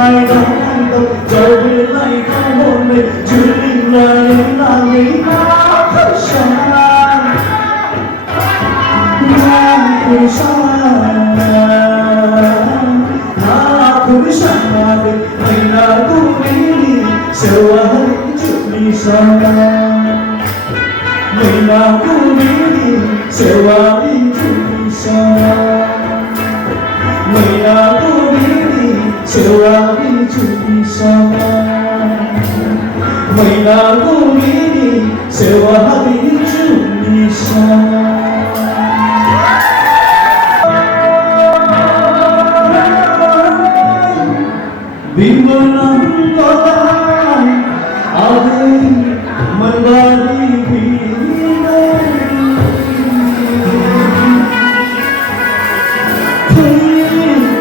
lại đâu anh đâu trở về lại không hôn mê chưa định là những mắt thật sáng aku sama main aku ini sewahari di sana main aku ini sewahari di sana main aku ini sewahari di sana main aku ini sewahari di sana. Bimbang kotai, abai menjadi bimbang.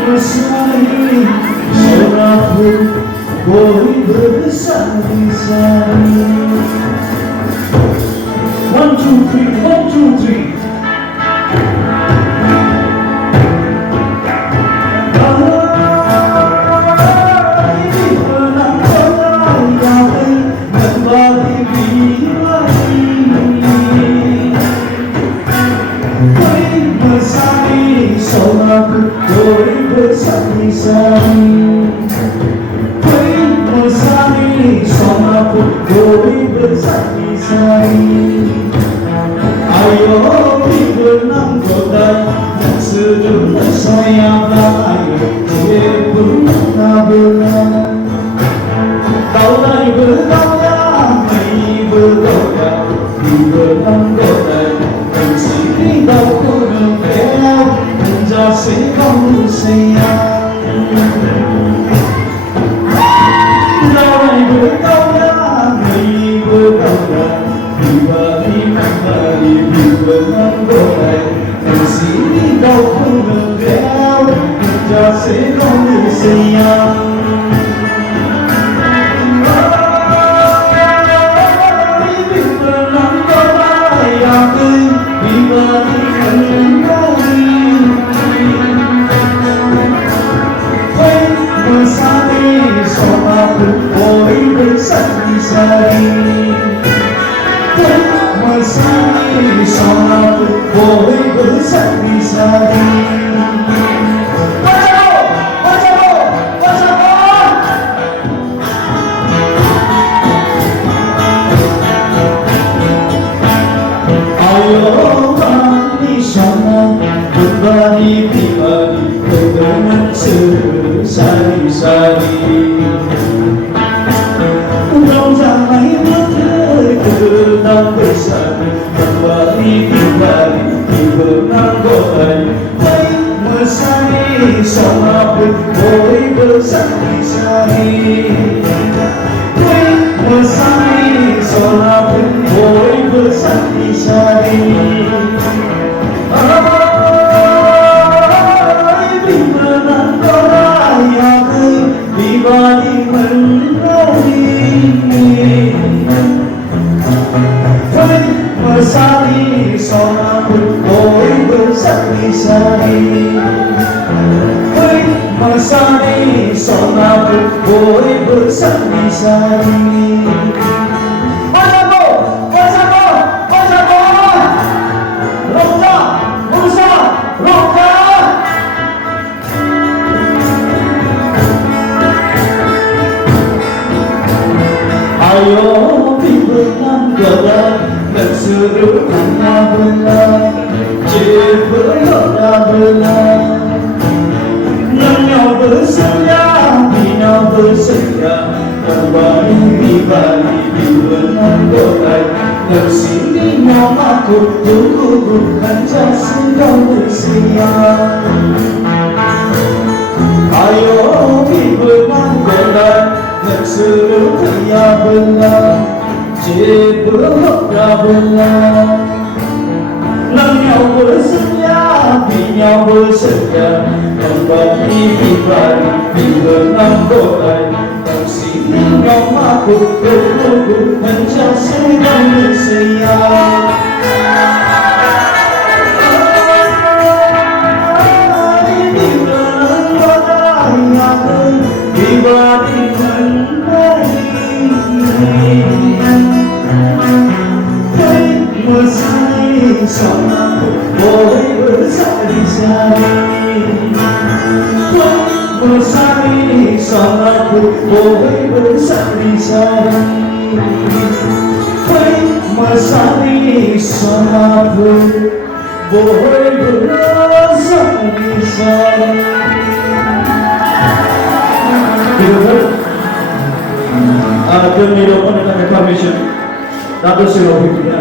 Bersari, seorang pun boleh bersari. 1, 2, 3, 1, 2, 3. Ayo berbenang kotak sejuk sayang ayo berbenang kau naik bergoyang main bergoyang di benang kotak dan sini kau bergoyang menjadi kamu sayang kau naik bergoyang main bergoyang di benang kotak dan sini kau bergoyang menjadi kamu sayang. Ayo berbenang kotak dan seruannya belah, cepatlah belah. Nanya bersedia, bina bersedia, kembali di benang kotak dan sini aku tunggu bukan sedang bersiap. Ayo berbenang kotak dan seruannya belah, cepatlah belah. Nanya bersedia, bina bersedia, kembali di benang kotak dan sini aku tunggu bukan sedang bersiap. Di Boleh bersari-sari bersari samaku boleh bersari-sari bersari samaku boleh bersari-sari. Kami doakan dengan permission. Dapat suruh kita.